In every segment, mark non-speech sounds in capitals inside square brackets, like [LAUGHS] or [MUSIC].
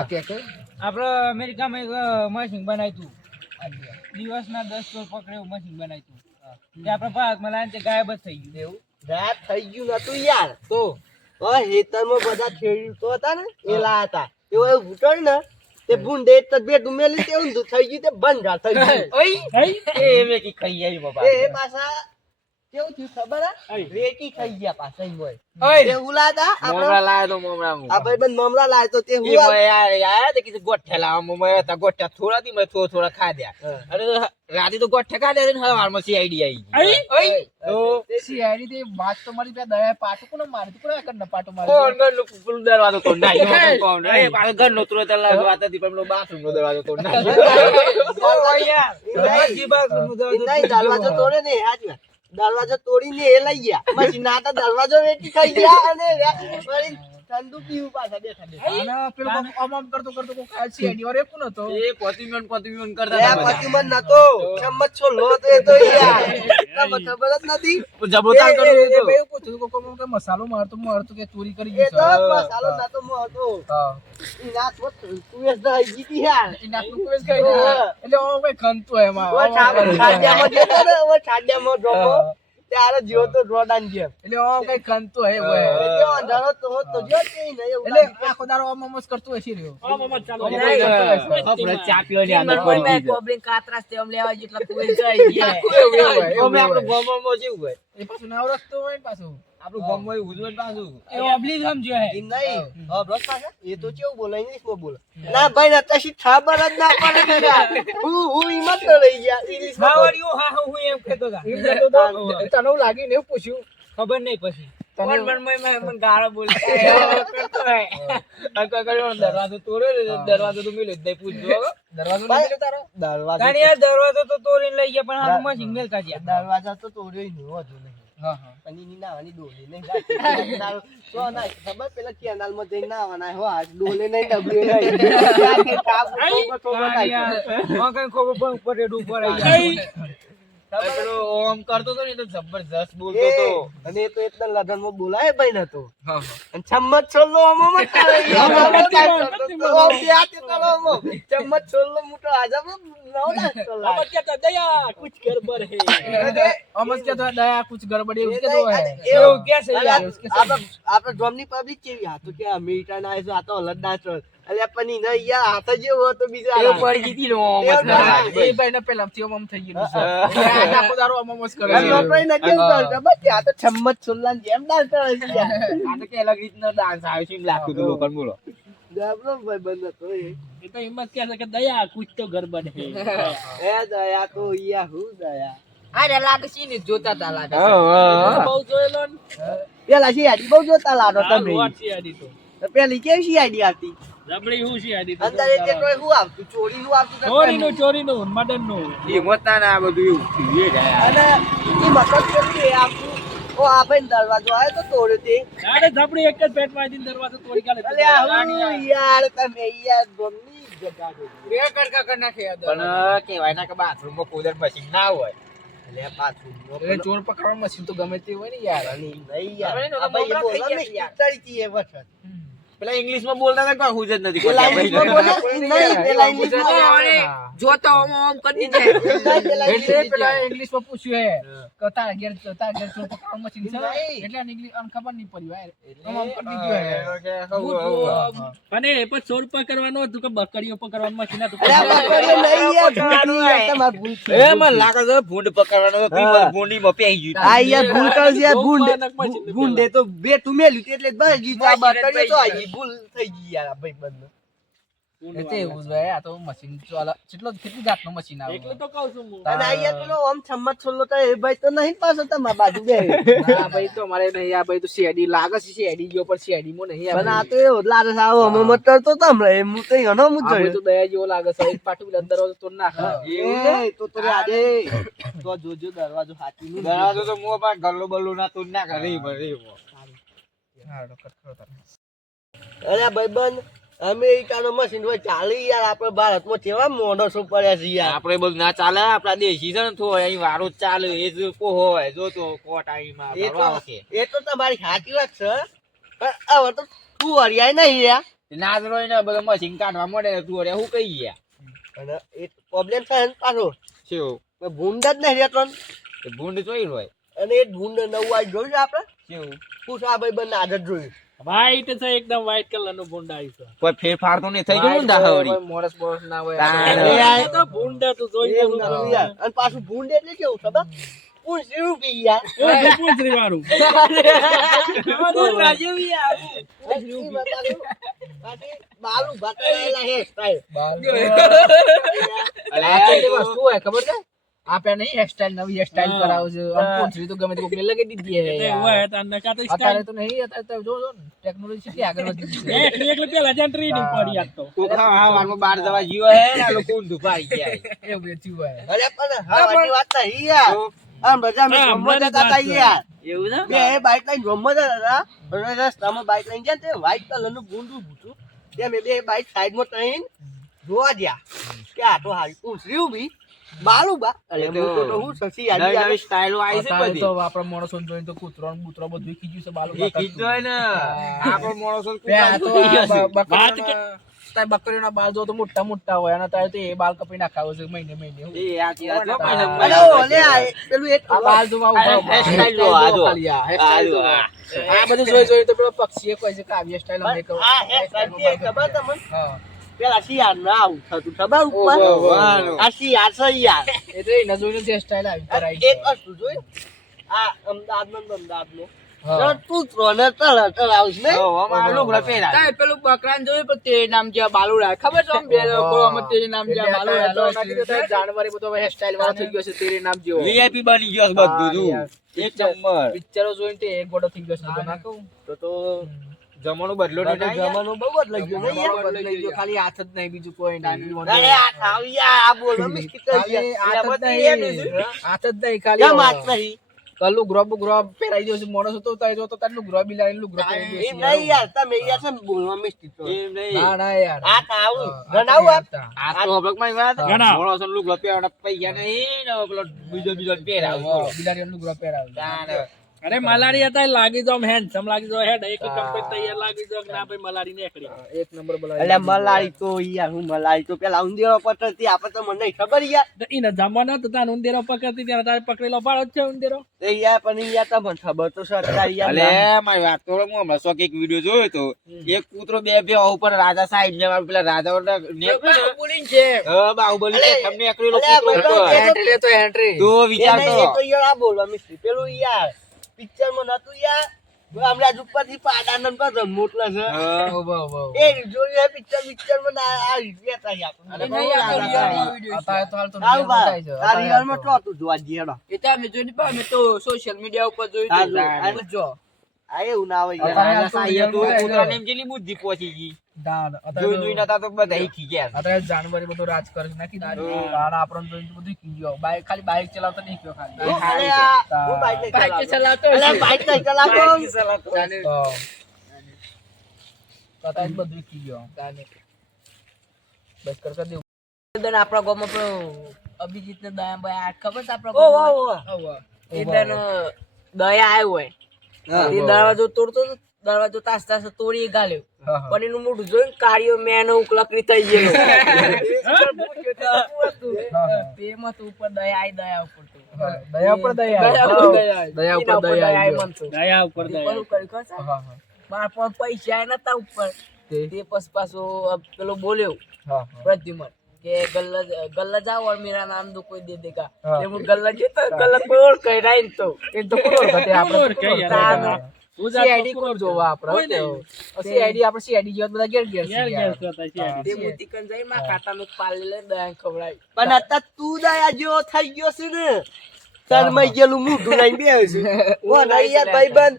હા. કે કે? આપણે અમેરિકામાં એક મશીન બનાવ્યું દિવસના દસ ચોર પકડે એવું મશીન બનાવ્યું તે. આપણે ભારતમાં લાવીને તે ગાયબ જ થઈ ગયું. એવું? ગાયબ થઈ ગયું નતું યાર. તો? હેતરમાં બધા ખેડૂતો હતા ને એ લાયા હતા એવો એવું ઘૂંટણ ને તે ભૂંડે તો બે ડુમેલી તે ઊંધું થઈ ગયું તે બંધ થઈ ગયું. [LAUGHS] એ એમે કી ખાઈ આવી બાબા એ પાછા કેવું થયું ખબર રેટી ખાઈ ગયા પાછા હોય. તે મોમરા લાયો તો મોમરા મમરા લાય તો તે યાર તે કીધું લાવો મોમરા થોડા થી મેં થોડા થોડા ખાધ્યા હા. અરે રાતે તો ગોઠ્યા દે ને સીઆઈડી આવી તો? તે વાત તો મારી પે દયા પાટો કોને મારતો કોને કર ન પાટો મારી? કોણ? ઘરનો પેલું દરવાજો તોડ [LAUGHS] નાખ્યો કોણ? એ પાછો ઘરનો તુરંત અલગ વાત હતી પણ બાથરૂમ નો દરવાજો તોડ નાખ્યો નહીં દરવાજો તોડે ને હાજી વાત. દરવાજો તોડીને એ લઈ ગયા. પછી તો દરવાજો વેટી થઈ ગયા અને ઠંડુ પીવું પાછા બેઠા બેઠા. અને પેલો કોક આમ આમ કરતો કરતો કોક આ સિયારી વાળો કોણ હતો એ પતિમ્યોન પતિમ્યોન કરતા રે હતા નતો. ચમચ છો? લો તો એ તો યાર તમને ખબર જ નથી. બધા. જબરો એ- કર્યો એ- એ હતો. ભાઈ પૂછ્યું કોક આમ કે મસાલો મારતો મારતો કે ચોરી કરી એ તો મસાલો નતો મો હતો હા વત જીતી યાર. એટલે કઈ એમાં ઓ જતો ઓ. ત્યારે જીવો તો રોડાન જેમ એટલે આમ કઈ ખનતો હે ઓય. એટલે અંધારો તો તો જો કે નહીં એટલે. આખો આમ આમ જ કરતો હશે રહ્યો આપણે ચા પીવાની આદત પડી ગઈ છે. લેવા જેટલા [LAUGHS] હોય, જાય અમે આપણું હોય. ગામમાં જેવું હોય એ પાછું નાવ રસ્તો હોય ને પાછું. આપણું ગામમાં હોય ઉજવણ પાછું. એ ઓબ્લિક સમજ્યો હે. ઈ નહીં. હા. બસ પાછા. એ તો કેવું બોલે ઇંગ્લિશમાં બોલે. ના ભાઈ ના તશી ખબર જ ના પડે ને હું હું હિંમત ન રહી ગયા ઇંગ્લિશમાં બોલે. વળ્યું, હા હા, હું એમ કહેતો હતા. એમ કહેતો તો, તને લાગી ને એવું પૂછ્યું? ખબર નહીં પછી. [LAUGHS] દરવાજો તોડ્યો દરવાજો તો મિલ્યો જ પૂછજો. દરવાજો ભાઈ- નહીં તારો? દરવાજો યાર દરવાજો તો તોડીને લઈ ગયા પણ હારું મશીન મેલકા ગયા દરવાજા તો તોડ્યો ય નહીં હજુ નહીં. હા હા. નાવાની ડોલી નહીં રાખી. [LAUGHS] ના ખબર? પેલા કેનાલમાં જઈને નાવાના હો આ ડોલે નહીં ડબલે નહીં. [LAUGHS] કાપમાં ઉપર ઉપર આવી ગયા. એ પેલો ઓમ કરતો તો ને તો જબરજસ્ત બોલતો તો અને એ તો એટલા લગનમાં બોલાય ભાઈ હા, હા. અને ચમ્મચ તો. તે મોટો આજબ નવ નાખતો લાગે. આમ જ કહેતો હોય, દયા કુછ ગરબડ એવું કે છે યાર. આપણે- આપણે ગામની public કેવી? આ તો કે મીઠા ના આ તો અલગ નાચો. અલ્યા પણ ઈ યાર, હાથ જ એવો હતો બીજા એ. પડી ગઈ હતી એ ભાઈ ને પેલા ના. ના. એ ભાઈને પહેલાથી આમ આમ થઈ ગયું છે. આખો આમ જ કરે છે. આપણે એને કેવું કરતા? બસ આ તો ચમ્મચ છોડલાની જેમ ડાન્સ કરે છે આ તો કે અલગ રીતનો ડાન્સ આવ્યો છે એમ લાગતું હતું લોકોને બોલો જબરો ભાઈબંધ હતો એ. એ તો હિંમત જ કહે છે કે દયા કુછ તો ઘર બને એ દયા તો ઈયા હું દયા. બહુ જોયેલો ને પેલા શિયાળી બહુ જોતા લાડો તમે તો પેલી કેવી શિયાળી આવતી જબડી હું છે અંદર આવતું ચોરી નું આવતું તો ચોરીનું ચોરીનું મદનનું એ મોટા ને આ બધું એવું એ અને એ ઓ આપણે દરવાજો આવ્યો તો તોડ્યો તે. અરે જબડી એક જ પેટમાં દરવાજો તોડી કાઢે અલ્યા હું યાર તમે યાર ગમની જગા દો બે કડકા કરી નાખે પણ કેવાય ના કે બાથરૂમમાં કુદર મશીન ના હોય. એટલે બાથરૂમ ચોર પકડવાનું મશીન તો ગમે તે હોય ને યાર. નહીં યાર. હવે એનો આ ભાઈ મમરા થઈ બોલો ગયા યાર. ચડી હતી એ વખત. પેલા ઇંગ્લિશમાં બોલતા હતા કોઈ હું જ નથી પેલા ઇંગ્લિશમાં બોલે? નહીં, પેલા ઇંગ્લિશમાં નહીં, પેલા એટલે પેલા ઇંગ્લિશમાં પૂછ્યું હે કે તારા ઘેર તારા ઘેર ચોર પકડવાનું મશીન છે એટલે ઇંગ્લિશ અન ખબર નહીં પડી હોય ઓમ ઓમ કરી દીધું હે. અને એ પણ 100 રૂપિયા કરવાનો હતું કે બકરીઓ પકડવાનું મશીન હતું? બકરીઓ નહીં યાર, યાર, તમારે ભૂલ છે એ મને લાગે છે ભૂંડ પકડવાનો હતો, તું મને ભૂંડીમાં પેહી ગયું. આ યાર ભૂલ કરે છે યાર, ભૂંડ. ભૂંડે તો બે તું મેલ્યું એટલે બસ ગીત આ બકરીઓ તો આવી ભૂલ થઈ ગઈ યાર ભાઈ. એ તો એવું આ તો મશીન ચાલે કેટલો કેટલી જાતનું મશીન આવે? એટલે તો કહું છું હું. અને આ પેલો આમ છમ્મત છોલ્લો તો એ ભાઈ તો નહીં પાછો તમારા બાજુ બે ભાઈ તો અમારે નહીં આ ભાઈ તો શેડી લાગે છે શેડી ગયો પણ શેડી માં નહીં પણ આ તો એવો લાગે છે આવો અમે મત તો હમણાં એમ હું તો એનો હું આ તો દયા જેવો લાગે છે એક પાટું તોડ નાખે. એ તો તો આજે. તો જોજો દરવાજો હાથી નું દરવાજો તો મું ગલ્લો બલ્લો ના તું ના કરે ભરે ઈ. કટ કરો તારે. અરે ભાઈબંધ અમેરિકાનો મશીન હોય ચાલી યાર આપણે ભારતમાં કેવા મોડસો પડ્યા છે યાર. આપણે બધું ના ચાલે આપણા દેશી છે ને તો અહીં વારો ચાલે એ જ કો હોય જો તો કો ટાઈમ એ તો એ તો તમારી સાચી વાત છે પણ હવે તો તું વરિયાય નહીં યાર. રોય ને બધું મશીન કાઢવા મળે તું અરે શું કઈ ગયા અને એ પ્રોબ્લેમ થાય ને પાછો. શું? ભૂંડ જ નહીં રહેતો ને. ભૂંડ જોઈ હોય? અને એ ભૂંડ નવું આ જોયું આપણે? કેવું પૂછ ભાઈ બંને આદત જોયું. વ્હાઈટ છે એકદમ વ્હાઈટ કલરનું ભૂંડ આવી છે. કોઈ ફેરફાર તો નહીં થઈ ગયું ને દાહવરી કોઈ મોરસ બોરસ ના હોય. આ- તો ભૂંડ તું જોઈ એવું નથી અને પાછું ભૂંડ એટલે કેવું ખબર? પૂછ યાર. [LAUGHS] બાલું હે આ વસ્તુ હોય ખબર છે? આપે નહીં હેરસ્ટાઈલ નવી હેરસ્ટાઈલ કરાવું છે. આમ પૂંછડી તો ગમે તે કોકને લગાડી દીધી હે યાર. તો અત્યારે તો નહીં અત્યારે તો જો જો ટેકનોલોજી કેટલી આગળ વધી છે. એકલી એકલી પેલા જ્યાં ટ્રેનિંગ પડી આ તો. કોક હા હા વારમાં બાર જવા જીવો હે ને આ લોકો ઊંધું ભાઈ ગયા એ બેચ્યું વેચ્યું અરે પણ હવાની વાત નહીં યાર. આમ બધા મે હા, હમણાં હતા યાર. એવું ને બે બાઈક લઈને ગમવા જતા હતા. અને રસ્તામાં બાઈક લઈને ગયા ને તે white colour નું ભૂંડું ભૂતું. તે મે બે બાઈક સાઈડમાં ત્રણ જોવા ગયા કે આ તો ઊભી. બાલું બા. અરે એ તો હું સસી આવી નવી સ્ટાઈલો આવી છે બધી. તો આપણા માણસો જોઈને તો કૂતરો બૂતરો બધું ખીજ્યું છે બાલું એ કીધું ને. આપણો માણસો બ- વાત બકરીઓના- તારે બકરીઓના બાલ જો તો મોટા મોટા હોય અને તારે તો એ બાલ કપી નાખાવે છે મહિને મહિને એ આ પેલું એક આ બાલ જોવા આ બધું જોઈ જોઈ તો પેલો પક્ષીએ કહે છે કે આવી અમે કહું. ખબર તમને? હા. પેલા શિયાળ ના આવું થતું ખબર ઉપર. આ શિયાળ છે એટલે એના જોઈને જ hairstyle આવી કરાઈ એક વસ્તુ જોઈ? આ અમદાવાદમાં ને અમદાવાદ ને જો, આમાં લુગડા પહેર્યા. તાય પેલું બકરાને જોયું પણ તે નામ જે બાલુડા ખબર છે આમ બે લોકો આમાં તે નામ જે બાલુડા તો નાખી દો તો જાનવરી બધો હવે વાળો થઈ ગયો છે તેરે નામ જેવો. VIP બની ગયો છે બધું હા, તું. યાર. એક નંબર. પિક્ચરો જોઈને એક ગોડો થઈ ગયો છે તો જમાનો બદલો તો જમાનો બહુ બદલાઈ ગયો. ને બદલાઈ ગયો. ખાલી હાથ જ નહીં બીજું કોઈ નહીં. અરે આ બોલો મિસ્ટેક ખાલી હાથ જ નહીં. હાથ જ નહીં કેમ ખાલી હાથ નહીં? કલ્લું ગ્રો ગ્રોબ પહેરાઈ ગયો મોડો માણસ હતો તારે જો તો તારનું ગ્રો બી લાવીને ગ્રોબ પહેરાઈ એમ ગયો નહીં યાર તમે યાર સમ બોલવા મિસ્ટેક તો એમ નહીં. ના ના યાર. આ ખાવું ગણાવ આપ આ તો હબળકમાં વાત. ઘણા. માણસો ને ગ્રોબ પહેરવાના પૈયા નહીં ને પેલો બીજો બીજો ને પહેરાવે. બિલાડીઓ લુગરો પહેરાવે. તાણ. અરે મલારી હતા લાગી જો હેન્ડસમ લાગી જો હેડ એક કમ્પ્લીટ તૈયાર લાગી જો ના ભાઈ મલારી નીકળી. એક નંબર બોલાવી એટલે મલાઈ તો યાર હું મલાઈ તો પેલા ઉંદેરો પકડતી આપણે તો મને ખબર યાર. તો ઈને જમાનો તો તાન ઉંદેરો પકડતી ત્યાં તારે પકડેલો પાડો છે ઉંદેરો એ યાર પણ યાર તમને ખબર તો છે અત્યારે યાર અલે મારી વાત તો હું હમણાં શોક એક વીડિયો જોયો તો એક કૂતરો બે બે ઉપર રાજા સાહેબ ને પેલા રાજા ને. બાહુબલી છે, તમને એકલો અલે, કૂતરો ભાઈ, હતો. ભાઈ, એન્ટ્રી તો વિચાર તો એ તો યાર આ બોલવા મિસ્ત્રી પેલું યાર. પિક્ચરમાં નતું યાર હમણાં જ ઉપરથી પાડાનંદ પર મોટલો છે. એ જોયું પિક્ચર પિક્ચરમાં આ રીતે થાય આપણે તો હતું જોવા જઈએ એ તો અમે જોઈ પણ અમે તો સોશિયલ મીડિયા ઉપર જોયું હા, જો. આ એવું ના હોય બુદ્ધિ પહોંચી ગઈ. દાન જોઈ જોઈને હતા તો બધા શીખી ગયા અત્યારે જાનવરી બધું રાજ કરે નાખી દાન દાન આપણને જોઈને બધું શીખી ગયો. બાઈક ખાલી બાઈક ચલાવતા નહીં ગયો ખાલી. હું અરે આ- હું બાઈક ચલાવતો. ચલાવતો બાઈક ચલાવતો. જાને- તો અત્યારે જ બધું શીખી ગયો. બસ કર કર દેવું. આપણા ગામમાં અભિજીત ને દયા ભાઈ આ ખબર છે આપણા દયા આવ્યો હોય એ દરવાજો તોડતો દરવાજો તાસ તાસ તોડી ગાલ્યો હા, હા. પણ એનું મોઢું જોઈને કાળીઓ મેનો ઉકલકડી થઈ ગયેલો હા, હા. તેમાં તો ઉપર દયા આઈ દયા ઉપર તો હા, દયા ઉપર દયા દયા આવી. ઉપર દયા આઈ. દયા ઉપર એના ઉપર દયા દયા આવી આઈ ગયો. મનતો. દયા ઉપર એ દયા પેલું કર્યું ખબર છે? હા, હા. મારા પણ પૈસા નતા ઉપર તે- તે પછી પાછો પેલો બોલ્યો હા, હા. પ્રદ્યુમન કે ગલ્લા ગલ્લા જાઓ और मेरा नाम दो कोई दे देगा हाँ। તે હું ગલ્લા જતો ગલ્લા કોઈ ઓળખાય રાઈ ને તો એ તો કોણ ઓળખે? આપણે તો ઓળખે CID કોણ જોવા આપણે? નહીં. CID આપણે CID જેવા બધા ઘેર ઘેર છે ઘેર ઘેર યાર. કરતા છે આ. તે મોતી કન જઈ મારા ખાતામાં પાલી લે દયા ખવડાવી પણ અત્યારે તું દયા જેવો થઈ ગયો છે ને શરમાઈ ગયેલું મોઢું લઈને બેસે છે. ઓ ના યાર ભાઈબંધ.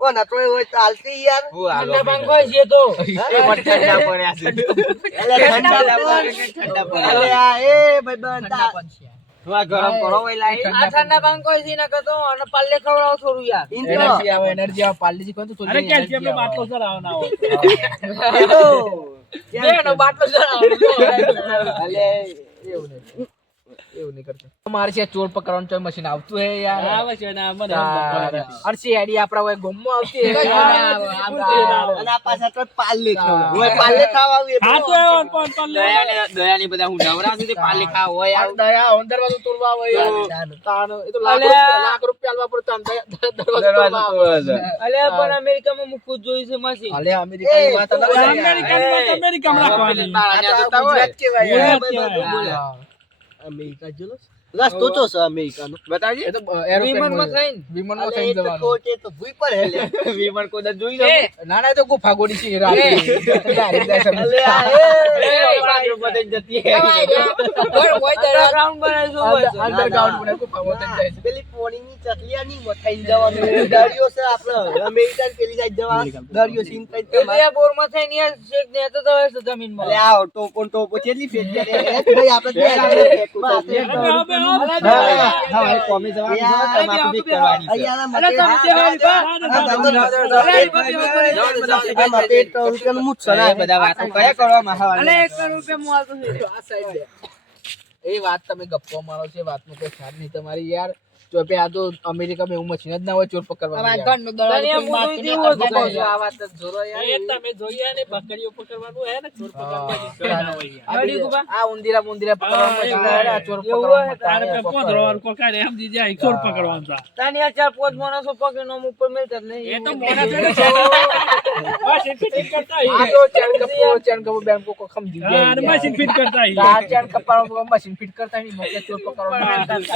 ઓ ના તોય હોય તો યાર. ઠંડા પાંખો છે તો [LAUGHS] ઠંડા પડ્યા છે. [LAUGHS] ઠંડા પડ્યા. એ ભાઈબંધ ઠંડા આ ગરમ કરો લાઈ. આ ઠંડા પાંખો છે ને કતો અને પલ્લે ખવડાવો થોડું યાર. એનર્જી આવે એનર્જી આવે પાર્લેજી કોણ તો અરે કેલ્શિયમ નો બાટલો સર આવના હોય. [LAUGHS] એ તો બે નો બાટલો [LAUGHS] અલે એવું એવું નહીં કરતો. મારે છે ચોર પકડવાનું ચોય મશીન આવતું હે યાર. આવે છે ને મને અરસી આડી આપણા હોય ગોમમાં આવતી હે. અને આ પાછા તો પાલે ખાવા. હોય પાલે ખાવા આવી હા તો ઓન પણ પણ લે. દયાને બધા હું નવરા સુધી પાલે પાલી ખાવા હોય આ દયા ઓન દરવાજો તોડવા હોય તાનો એ તો લાખ રૂપિયા લાખ રૂપિયા આલવા પર તાન દરવાજો તોડવા. અલ્યા પણ અમેરિકામાં હું ખુદ જોયું છે મશીન અલે અમેરિકાની વાત અલગ અમેરિકાની વાત અમેરિકામાં રાખવાની. આ જતા ગુજરાત કેવાય અમેરિકા જેલો રસ્તો તો છે અમેરિકાનો બતાવજે. એ તો એરોપ્લેનમાં થઈને. વિમાનમાં અલે થઈને એ તો જવાનું કોટે તો ભૂઈ પર હે લે. વિમાન કોઈ દી જોઈ લો. ના ના તો ગુફા ગોડી છે છે. [LAUGHS] અલે આ પાંચ રૂપિયા જતી. અંડરગ્રાઉન્ડ. પેલી પોણીની જવાનું દરિયો છે આપણે અમેરિકન પેલી સાઈડ જવા દરિયો સીન થઈને શેક ને તો જમીનમાં. અલે આ ટોપો ટોપો કેટલી કરે ભાઈ આપણે કોમે જવાનું કરવાની બધા વાતો કયા કરવા માં રૂપિયા હું આલતો આ side એ વાત તમે ગપ્પો મારો છે વાતનો કોઈ સાર નહીં તમારી યાર. જો બે આ તો અમેરિકામાં એવું મશીન જ ના હોય ચોર પકડવાનું એમ આ વાત જ જોરો યાર. એ તમે જોઈએ ને બકરીઓ પકડવાનું હે ને ચોર પકડવાનું આ ઉંદીરા મુંદીરા પકડવાનું મશીન આ ચોર પકડવાનું તારે પે પોંદરો વાર કોકારે સમજી જાય ચોર પકડવાનું તા. તાની આ ચાર પાંચ માણસો પકડીને ઉપર મેલતા જ નહીં. એ તો મોઢા એ ફિટિંગ કરતા આ હોય. તો ચેન કપો ચેન કપો બેન કો સમજી હા, અને ગયા મશીન ફિટ કરતા હોય. આ ચેન કપાળો મશીન ફિટ કરતા નહીં મોકે ચોર પકડવાનું તમે